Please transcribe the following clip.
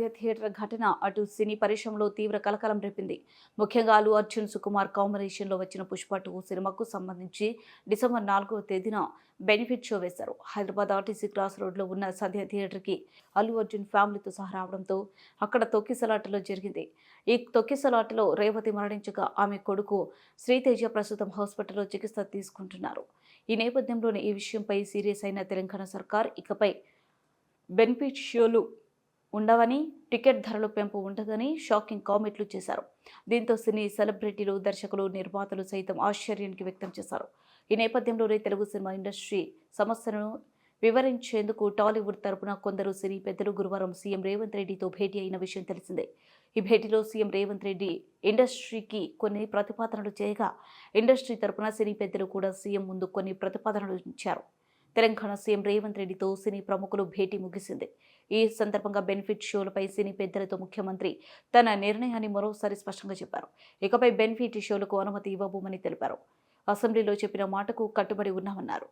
సంధ్య theatre ఘటన అటు సినీ పరిశ్రమలో తీవ్ర కలకలం రేపింది. ముఖ్యంగా అల్లు అర్జున్, సుకుమార్ కాంబినేషన్లో వచ్చిన పుష్ప 2 సినిమాకు సంబంధించి డిసెంబర్ 4వ తేదీన బెనిఫిట్ షో వేశారు. హైదరాబాద్ ఆర్టీసీ క్రాస్ రోడ్లో ఉన్న సంధ్య థియేటర్కి అల్లు అర్జున్ ఫ్యామిలీతో సహా రావడంతో అక్కడ తొక్కిసలాటలో జరిగింది. ఈ తొక్కిసలాటలో రేవతి మరణించగా ఆమె కొడుకు శ్రీతేజ ప్రస్తుతం హాస్పిటల్లో చికిత్స తీసుకుంటున్నారు. ఈ నేపథ్యంలోనే ఈ విషయంపై సీరియస్ అయిన తెలంగాణ సర్కార్ ఇకపై బెనిఫిట్ షోలు ఉండవని, టికెట్ ధరల పెంపు ఉండదని షాకింగ్ కామెంట్లు చేశారు. దీంతో సినీ సెలబ్రిటీలు, దర్శకులు, నిర్మాతలు సైతం ఆశ్చర్యానికి వ్యక్తం చేశారు. ఈ నేపథ్యంలోనే తెలుగు సినిమా ఇండస్ట్రీ సమస్యను వివరించేందుకు టాలీవుడ్ తరపున కొందరు సినీ పెద్దలు గురువారం సీఎం రేవంత్ రెడ్డితో భేటీ అయిన విషయం తెలిసిందే. ఈ భేటీలో సీఎం రేవంత్ రెడ్డి ఇండస్ట్రీకి కొన్ని ప్రతిపాదనలు చేయగా, ఇండస్ట్రీ తరపున సినీ పెద్దలు కూడా సీఎం ముందు కొన్ని ప్రతిపాదనలు ఇచ్చారు. తెలంగాణ సీఎం రేవంత్ రెడ్డితో సినీ ప్రముఖులు భేటీ ముగిసింది. ఈ సందర్భంగా బెనిఫిట్ షోలపై సినీ పెద్దలతో ముఖ్యమంత్రి తన నిర్ణయాన్ని మరోసారి స్పష్టంగా చెప్పారు. ఇకపై బెనిఫిట్ షోలకు అనుమతి ఇవ్వబోమని తెలిపారు. అసెంబ్లీలో చెప్పిన మాటకు కట్టుబడి ఉన్నామన్నారు.